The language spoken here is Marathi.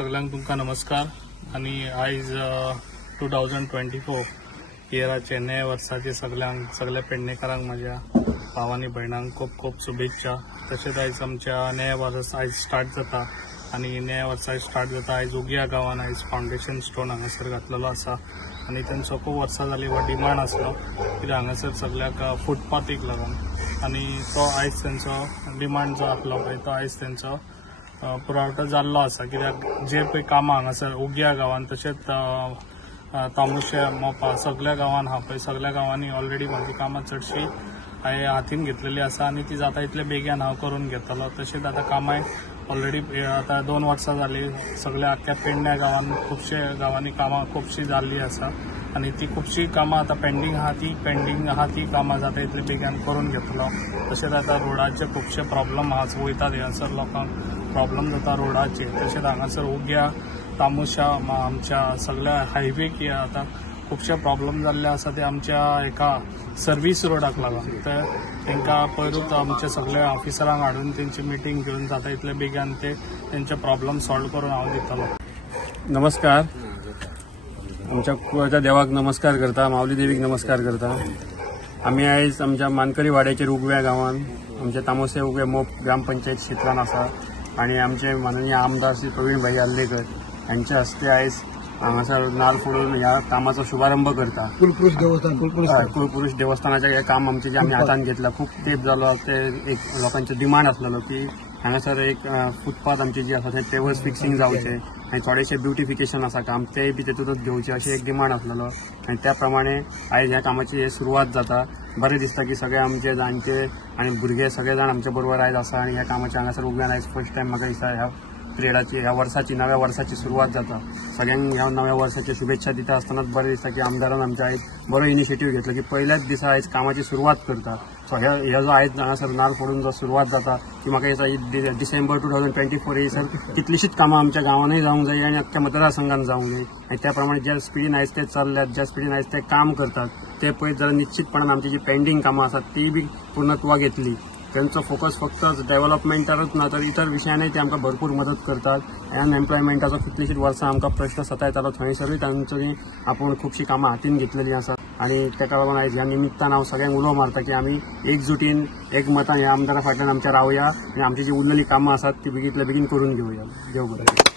सगळ्यांक तुमकां नमस्कार आणि आयज 2024 इयराचे नवे वर्साचे सगळ्या पेडणेकारांक माझ्या भावांनी भयणांक खूप खूप शुभेच्छा। तशेंच आयज आमच्या नवे वर्स आयज स्टार्ट जाता आणि नवे वर्सा स्टार्ट जाता आयज उगिया गांवांत आयज फाउंडेशन स्टोन हांगासर घातलेलो आसा आणि तांचो खूप वर्सां जाली हो डिमांड आसलो कित्याक हांगासर सगळ्याक फुटपाथीक लागून आणि तो आयज तांचो डिमांड जो आसलो पळय तो आयज तांचो पुरवठो जाल्लो आसा। कित्याक जे पळय कामां हांगासर उगिया गांवांत तशेंच तामुशे मोपा सगळ्या गांवांत आहा पळय सगळ्या गांवांनी ऑलरेडी म्हाजी कामां चडशी हांवें हातीन घेतलेली आसा आणि ती जाता इतले बेगीन हांव करून घेतलो। तशेंच आतां कामांय ऑलरेडी आतां 2 वर्सां जाली सगळ्या आख्ख्या पेडण्या गांवांत खुबशे गांवांनी कामां खुबशी जाल्ली आसा आणि ती खुबशी कामां आतां पेंडींग आहा ती कामां जाता इतले बेगीन करून घेतलो। तशेंच आतां रोडाचे खुबशे प्रॉब्लम आहा वयतात हांगासर लोकांक प्रॉब्लम जाता रोडाचे। तशेंच हांगासर उग्या तामुशा आमच्या सगळ्या हायवेक आतां खुबशे प्रॉब्लम जाल्ले आसा ते आमच्या एका सर्व्हिस रोडाक लागून। तर तांकां पयरूच आमच्या सगळ्या ऑफिसरांक हाडून तेंची मिटींग घेवन जाता इतले बेगीन तेंचे प्रॉब्लम सॉल्व करून हांव दितलो। नमस्कार। आमच्या कुळाच्या देवाक नमस्कार करता, माऊली देवीक नमस्कार करता। आम्ही आयज आमच्या मानकरी वाड्याचेर उगव्या गांवांत आमचे तामोसे उगवे मोप ग्रामपंचायत क्षेत्रान आसा आणि आमचे माननीय आमदार श्री प्रवीण भाई आल्लेकर यांच्या हस्ते आयज हांगासर नाल्ल फोडून ह्या कामाचो शुभारंभ करता। कुलपुरुष देवस्थानाचें हें काम आमचे जे आमी हातान घेतला खूप तेंप जालो ते एक लोकांचो डिमांड आसलेलो की हांगासर एक फुटपाथ आमचे जे आसा ते पेवर्स फिक्सिंग जावचे आणि थोडेशे ब्युटिफिकेशन आसा काम तेय बी तेतूंतच घेवचे अशें एक डिमांड आसलेलो आणि त्या प्रमाणे आयज ह्या कामाची सुरवात जाता। बरें दिसता की सगळे आमचे जाणटे आणि भुरगे सगळे जाण आमच्या बरोबर आयज आसा आणि ह्या कामाची हांगासर उगव्यान आयज फर्स्ट टायम म्हाका दिसता ह्या पिरियडाची ह्या वर्साची नव्या वर्साची सुरवात जाता। सगळ्यांक ह्या नव्या वर्साची शुभेच्छा दिता आसतनाच बरें दिसता की आमदारान आमच्या आयज बरो इनिशिएटीव घेतलो की पहिल्याच दिसा आयज कामाची सुरवात करता। सो ह्या जो आयज हांगासर नाल्ल फोडून जो सुरवात जाता ती म्हाका दिसता डिसेंबर 2024 येयसर कितलीशीच कामां आमच्या गांवांनूय जावंक जाय आणि अख्ख्या मतदारसंघात जावंक जाय आणि त्या प्रमाणे ज्या स्पिडीन आयज ते चल्ल्यात ज्या स्पिडीन आयज ते काम करतात ते पळयत जाल्यार निश्चितपणान आमची जी पेंडींग कामां आसात ती बी पूर्णत्वाक येतली। त्यांचा फोकस फक्त डेव्हलपमेंटारच ना तर इतर विशयांनी ते आमकां भरपूर मदत करतात। अनएम्प्लॉयमेंटाचो कितलीशीच वर्सां आमकां प्रश्न सतायतालो थंयसरूय तांच्यांनी आपूण खुबशीं कामां हातीन घेतलेलीं आसात आणि ताका लागून आयज ह्या निमित्तान हांव सगळ्यांक उलो मारता की आमी एकजुटीन एकमतान ह्या आमदारा फाटल्यान आमच्या रावया आणि आमची जी उरलेली कामां आसात ती बेगींतल्या बेगीन करून घेवया। देव बरें।